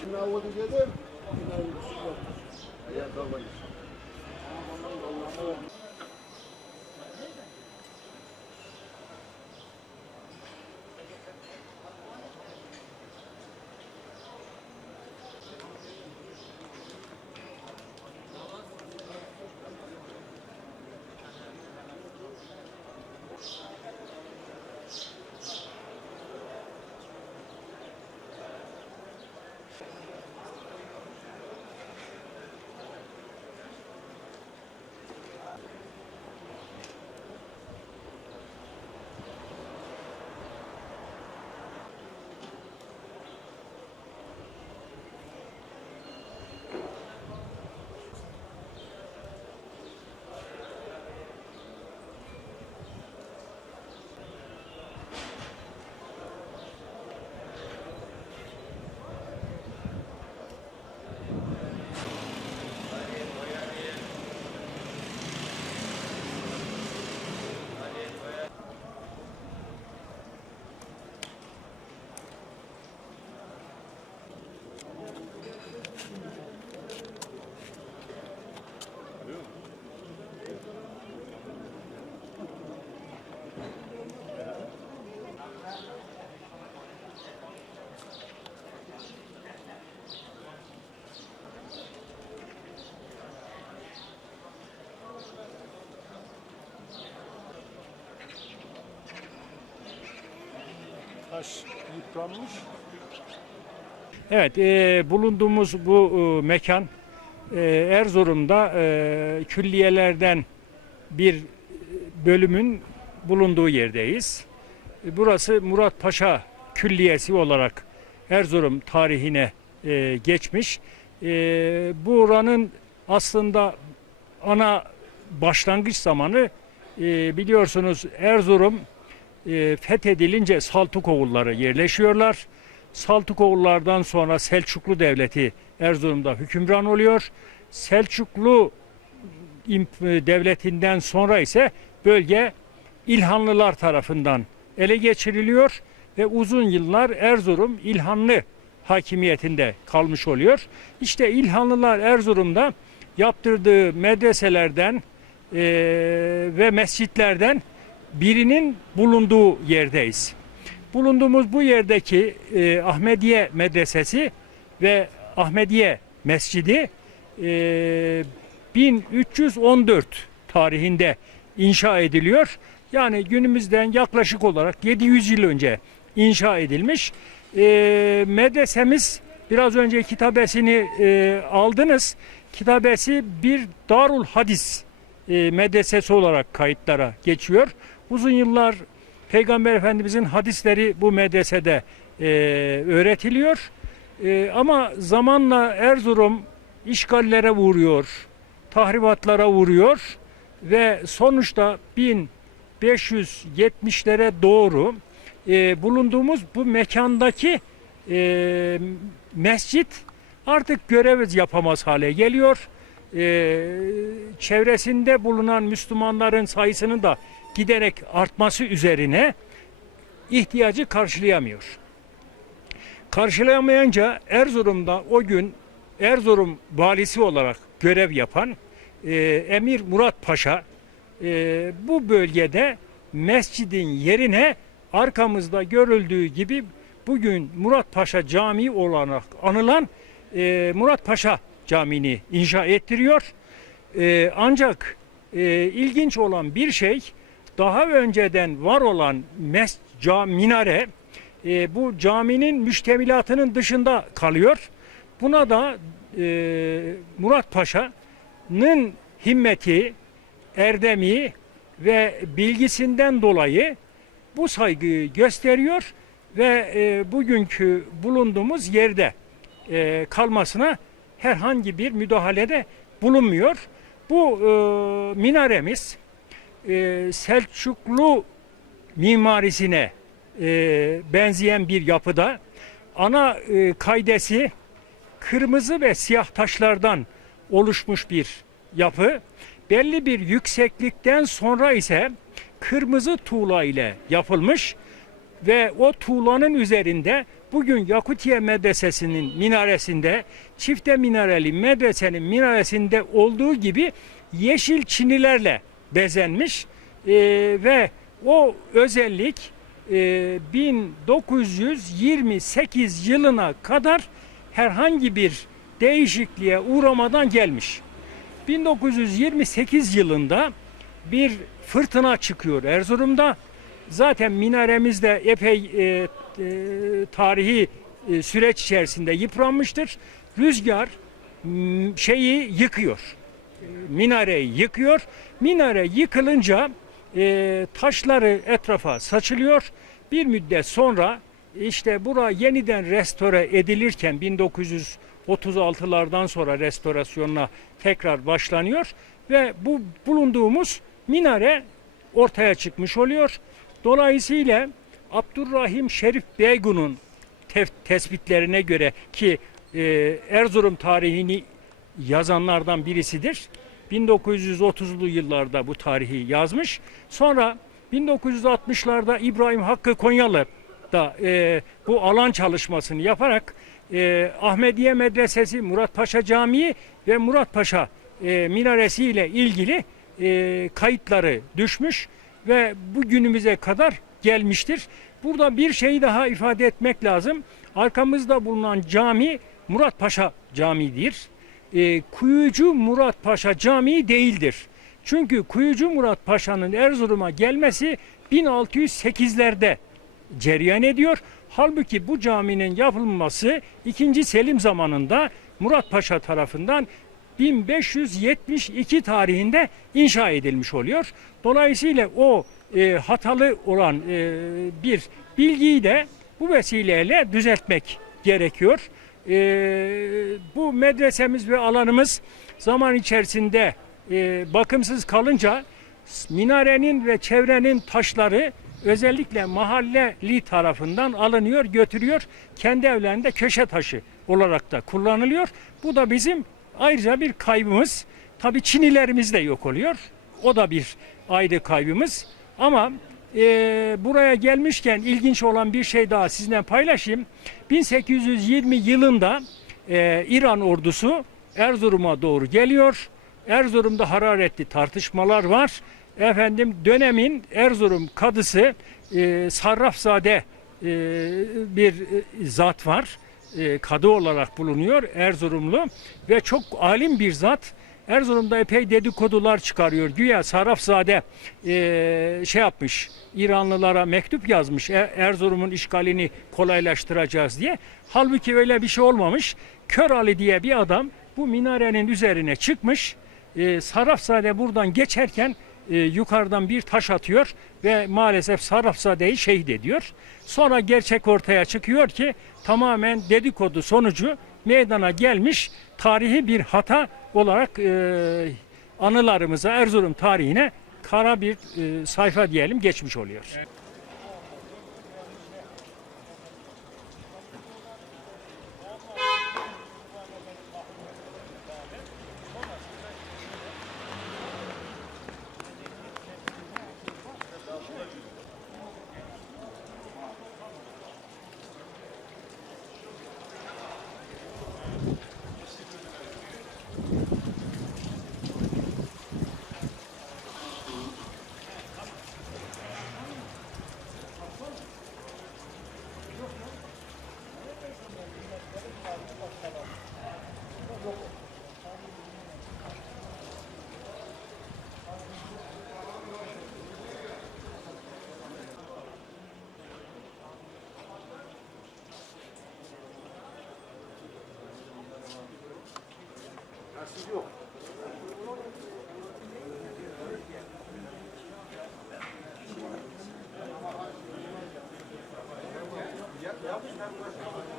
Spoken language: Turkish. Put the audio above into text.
Şimdi avladı gelir. Ya babayız. Taş yıpranmış. Evet, e, bulunduğumuz bu e, mekan e, Erzurum'da e, külliyelerden bir bölümün bulunduğu yerdeyiz. E, Burası Murat Paşa Külliyesi olarak Erzurum tarihine e, geçmiş. E, buranın aslında ana başlangıç zamanı e, biliyorsunuz Erzurum e, fethedilince Saltukoğulları yerleşiyorlar. Saltukoğullardan sonra Selçuklu Devleti Erzurum'da hükümran oluyor. Selçuklu imp- devletinden sonra ise bölge İlhanlılar tarafından ele geçiriliyor ve uzun yıllar Erzurum İlhanlı hakimiyetinde kalmış oluyor. İşte İlhanlılar Erzurum'da yaptırdığı medreselerden eee, ve mescitlerden birinin bulunduğu yerdeyiz. Bulunduğumuz bu yerdeki e, Ahmediye Medresesi ve Ahmediye Mescidi e, 1314 tarihinde inşa ediliyor. Yani günümüzden yaklaşık olarak 700 yıl önce inşa edilmiş. E, medresemiz biraz önce kitabesini e, aldınız. Kitabesi bir Darul Hadis e, medresesi olarak kayıtlara geçiyor. Uzun yıllar Peygamber Efendimizin hadisleri bu medresede e, öğretiliyor. E, ama zamanla Erzurum işgallere vuruyor, tahribatlara vuruyor ve sonuçta 1570'lere doğru e, bulunduğumuz bu mekandaki e, mescit artık görev yapamaz hale geliyor. E, çevresinde bulunan Müslümanların sayısının da giderek artması üzerine ihtiyacı karşılayamıyor. Karşılayamayınca Erzurum'da o gün Erzurum valisi olarak görev yapan e, Emir Murat Paşa e, bu bölgede mescidin yerine arkamızda görüldüğü gibi bugün Murat Paşa Camii olarak anılan e, Murat Paşa Camii'ni inşa ettiriyor. E, ancak e, ilginç olan bir şey daha önceden var olan mes minare e, bu caminin müştemilatının dışında kalıyor. Buna da e, Murat Paşa'nın himmeti, erdemi ve bilgisinden dolayı bu saygıyı gösteriyor ve e, bugünkü bulunduğumuz yerde e, kalmasına herhangi bir müdahalede bulunmuyor. Bu e, minaremiz e, Selçuklu mimarisine e, benzeyen bir yapıda ana e, kaydesi kırmızı ve siyah taşlardan oluşmuş bir yapı. Belli bir yükseklikten sonra ise kırmızı tuğla ile yapılmış ve o tuğlanın üzerinde bugün Yakutiye Medresesi'nin minaresinde çifte minareli medresenin minaresinde olduğu gibi yeşil çinilerle bezenmiş Ee, ve o özellik e, 1928 yılına kadar herhangi bir değişikliğe uğramadan gelmiş. 1928 yılında bir fırtına çıkıyor Erzurum'da. Zaten minaremiz de epey e, e, tarihi e, süreç içerisinde yıpranmıştır. Rüzgar şeyi yıkıyor. Minareyi yıkıyor. Minare yıkılınca e, taşları etrafa saçılıyor. Bir müddet sonra işte bura yeniden restore edilirken 1936'lardan sonra restorasyonuna tekrar başlanıyor ve bu bulunduğumuz minare ortaya çıkmış oluyor. Dolayısıyla Abdurrahim Şerif Beygun'un tespitlerine göre ki e, Erzurum tarihini yazanlardan birisidir. 1930'lu yıllarda bu tarihi yazmış. Sonra 1960'larda İbrahim Hakkı Konyalı da e, bu alan çalışmasını yaparak e, Ahmediye Medresesi, Murat Paşa Camii ve Murat Paşa e, minaresi ile ilgili e, kayıtları düşmüş ve bugünümüze kadar gelmiştir. Burada bir şeyi daha ifade etmek lazım. Arkamızda bulunan cami Murat Paşa Camii'dir. E, Kuyucu Murat Paşa Camii değildir. Çünkü Kuyucu Murat Paşa'nın Erzurum'a gelmesi 1608'lerde cereyan ediyor. Halbuki bu caminin yapılması 2. Selim zamanında Murat Paşa tarafından 1572 tarihinde inşa edilmiş oluyor. Dolayısıyla o e, hatalı olan e, bir bilgiyi de bu vesileyle düzeltmek gerekiyor. E, bu medresemiz ve alanımız zaman içerisinde e, bakımsız kalınca minarenin ve çevrenin taşları özellikle mahalleli tarafından alınıyor, götürüyor. Kendi evlerinde köşe taşı olarak da kullanılıyor. Bu da bizim ayrıca bir kaybımız. Tabii Çinilerimiz de yok oluyor. O da bir ayrı kaybımız. Ama e, buraya gelmişken ilginç olan bir şey daha sizinle paylaşayım. 1820 yılında e, İran ordusu Erzurum'a doğru geliyor. Erzurum'da hararetli tartışmalar var. Efendim dönemin Erzurum kadısı e, Sarrafzade e, bir e, zat var. E, kadı olarak bulunuyor Erzurumlu ve çok alim bir zat. Erzurum'da epey dedikodular çıkarıyor. Güya Sarrafzade e, şey yapmış, İranlılara mektup yazmış. E- Erzurum'un işgalini kolaylaştıracağız diye. Halbuki öyle bir şey olmamış. Kör Ali diye bir adam bu minarenin üzerine çıkmış. E, Sarrafzade buradan geçerken e, yukarıdan bir taş atıyor ve maalesef Sarrafzade'yi şehit ediyor. Sonra gerçek ortaya çıkıyor ki tamamen dedikodu sonucu meydana gelmiş tarihi bir hata olarak e, anılarımıza Erzurum tarihine kara bir e, sayfa diyelim geçmiş oluyor. Я бы так